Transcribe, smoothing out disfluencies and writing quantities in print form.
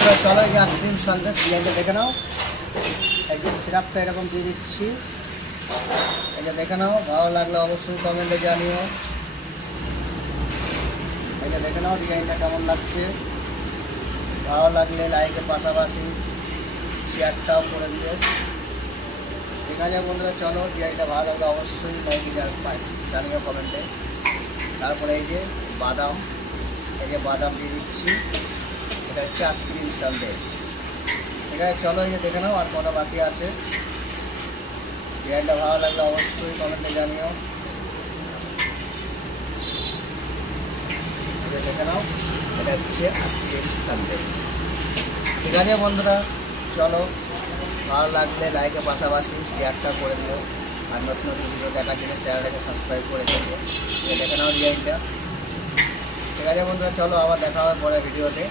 বন্ধুরা চলো এই যে আইসক্রিম সন্দেশ ডিজাইনটা দেখে নাও। এই যে সিরাপটা এরকম দিয়ে দিচ্ছি, এই যে দেখে নাও। ভালো লাগলে অবশ্যই কমেন্টে জানিও। এই যে দেখে নাও ডিজাইনটা কেমন লাগছে। ভালো লাগলে লাইকের পাশাপাশি শেয়ারটাও করে দিও। ঠিক আছে বন্ধুরা, চলো ডিজাইনটা ভালো লাগলে অবশ্যই লাইকে জানিও কমেন্টে। তারপরে এই যে বাদাম, এই যে বাদাম দিয়ে দিচ্ছি, এটা হচ্ছে আইসক্রিম সন্দেশ। ঠিক আছে চলো এই যে দেখে নাও আর কটা বাকি আছে। ডিজাইনটা ভালো লাগলে অবশ্যই কমেন্টে জানিও। এই যে দেখে নাও, এটা হচ্ছে আইসক্রিম সন্দেশ। ঠিক আছে বন্ধুরা, চলো ভালো লাগলে লাইকের পাশাপাশি শেয়ারটা করে দিও। আর নতুন নতুন ভিডিও দেখার জন্য চ্যানেলটাকে সাবস্ক্রাইব করে দিও। দেখে নাও ডিজাইনটা। ঠিক আছে বন্ধুরা, চলো আবার দেখা হবে পরে ভিডিওতে।